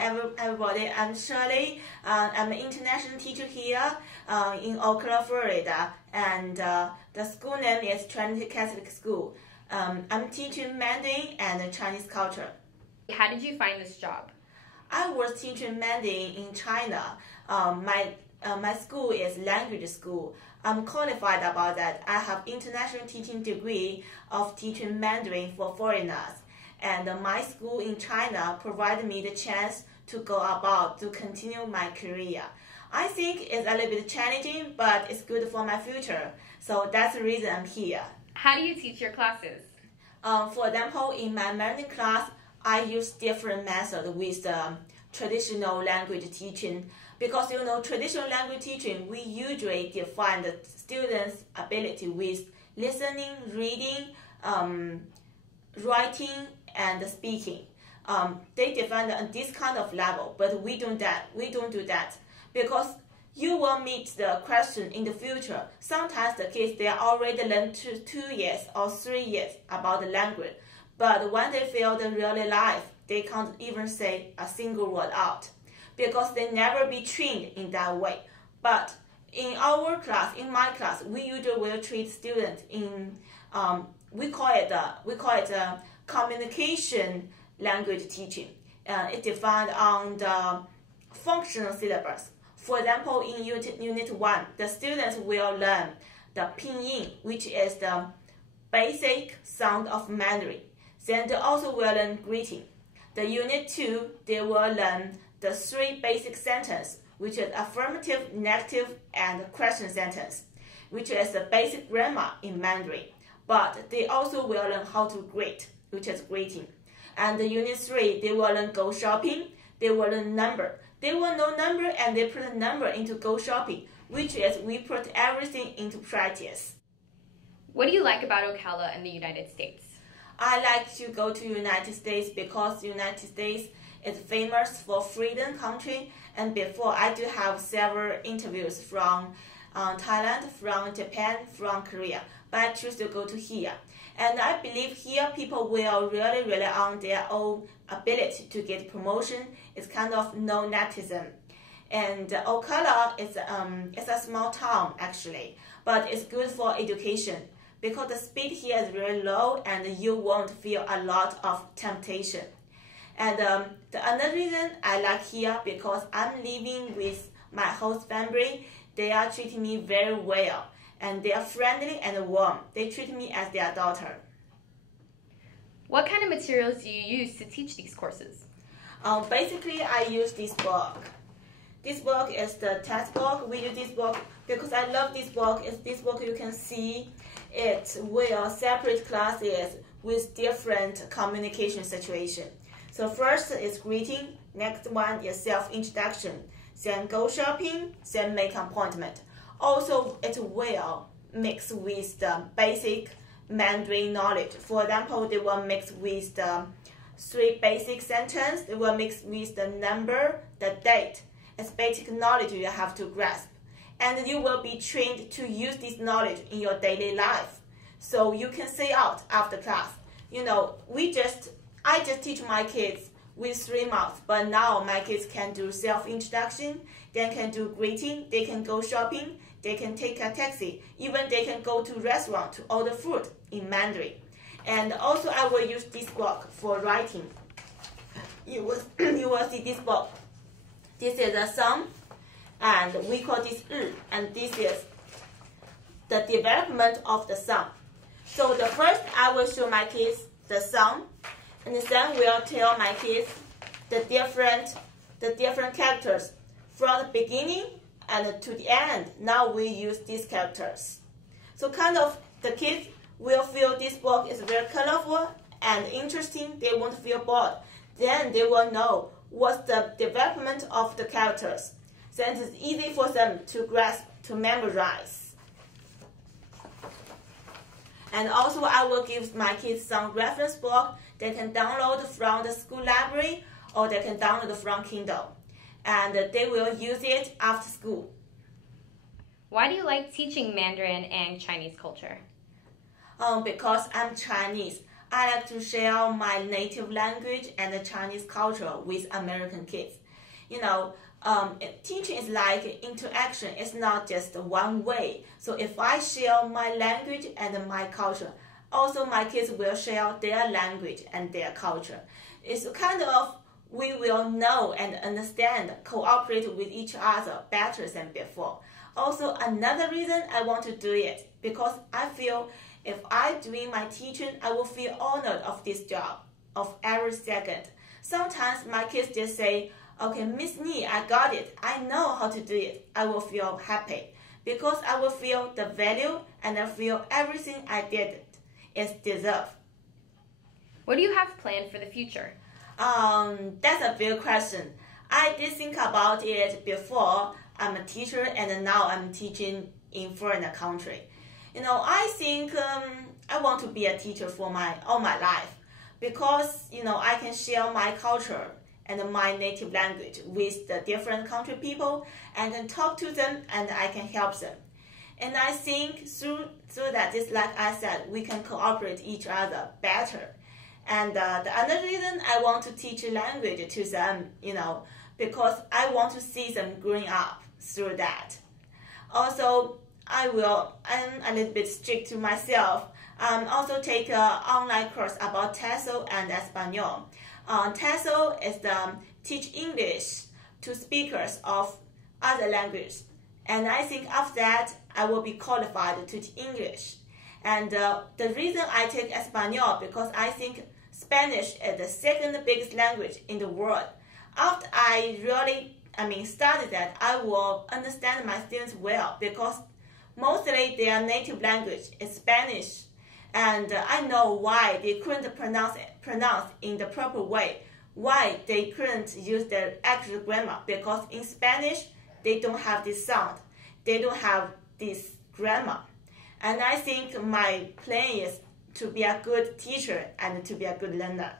everybody. I'm Shirley. I'm an international teacher here in Ocala, Florida, and the school name is Trinity Catholic School. I'm teaching Mandarin and Chinese culture. How did you find this job? I was teaching Mandarin in China. My school is language school. I'm qualified about that. I have international teaching degree of teaching Mandarin for foreigners. And my school in China provided me the chance to go about to continue my career. I think it's a little bit challenging, but it's good for my future. So that's the reason I'm here. How do you teach your classes? For example, in my Mandarin class, I use different methods with traditional language teaching. Because traditional language teaching, we usually define the students' ability with listening, reading, writing, and speaking. They define this kind of level, but we don't do that because you will meet the question in the future. Sometimes the kids, they already learned 2 years or 3 years about the language, but when they feel the real life, they can't even say a single word out because they never be trained in that way. But in our class, in my class, we usually will treat students in we call it communication language teaching. It's defined on the functional syllabus. For example, in Unit 1, the students will learn the pinyin, which is the basic sound of Mandarin. Then they also will learn greeting. The Unit 2, they will learn the 3 basic sentences, which is affirmative, negative, and question sentence, which is the basic grammar in Mandarin. But they also will learn how to greet, which is greeting. And the Unit 3, they will learn go shopping, they will learn number. They will know number and they put a number into go shopping, which is we put everything into practice. What do you like about Ocala and the United States? I like to go to United States because the United States is famous for freedom country. And before, I do have several interviews from Thailand, from Japan, from Korea. But I choose to go to here. And I believe here people will really rely on their own ability to get promotion. It's kind of no nepotism. And Ocala is a small town actually, but it's good for education because the speed here is very low and you won't feel a lot of temptation. And the another reason I like here because I'm living with my host family. They are treating me very well. And they are friendly and warm. They treat me as their daughter. What kind of materials do you use to teach these courses? Basically, I use this book. This book is the textbook. We use this book because I love this book. It's this book you can see. It will separate classes with different communication situation. So first is greeting. Next one is self-introduction. Then go shopping. Then make appointment. Also, it will mix with the basic Mandarin knowledge. For example, they will mix with the 3 basic sentences. They will mix with the number, the date. It's basic knowledge you have to grasp. And you will be trained to use this knowledge in your daily life. So you can say out after class. I just teach my kids with 3 months, but now my kids can do self-introduction, they can do greeting, they can go shopping, they can take a taxi, even they can go to restaurant to order food in Mandarin. And also I will use this book for writing. You will see this book. This is a sum, and we call this and this is the development of the sum. So the first I will show my kids the sum, and then we'll tell my kids the different characters from the beginning and to the end. Now we use these characters. So kind of the kids will feel this book is very colorful and interesting. They won't feel bored. Then they will know what's the development of the characters. Then it's easy for them to grasp, to memorize. And also I will give my kids some reference book they can download from the school library or they can download from Kindle. And they will use it after school. Why do you like teaching Mandarin and Chinese culture? Because I'm Chinese. I like to share my native language and the Chinese culture with American kids. You know, teaching is like interaction. It's not just one way. So if I share my language and my culture, also my kids will share their language and their culture. It's kind of we will know and understand, cooperate with each other better than before. Also, another reason I want to do it, because I feel if I doing my teaching, I will feel honored of this job, of every second. Sometimes my kids just say, okay, Miss Ni, I got it. I know how to do it. I will feel happy because I will feel the value and I feel everything I did is deserved. What do you have planned for the future? That's a big question. I did think about it before. I'm a teacher and now I'm teaching in foreign country. You know, I think I want to be a teacher for all my life because, you know, I can share my culture and my native language with the different country people and can talk to them and I can help them. And I think through that, just like I said, we can cooperate each other better. And the other reason I want to teach language to them, you know, because I want to see them growing up through that. Also, I'm a little bit strict to myself. Also take an online course about TESOL and Espanol. TESOL is the teach English to speakers of other languages. And I think after that, I will be qualified to teach English. And the reason I take Espanol because I think Spanish is the second biggest language in the world. After I really, studied that, I will understand my students well because mostly their native language is Spanish. And I know why they couldn't pronounce in the proper way, why they couldn't use their actual grammar, because in Spanish, they don't have this sound. They don't have this grammar. And I think my plan is to be a good teacher and to be a good learner.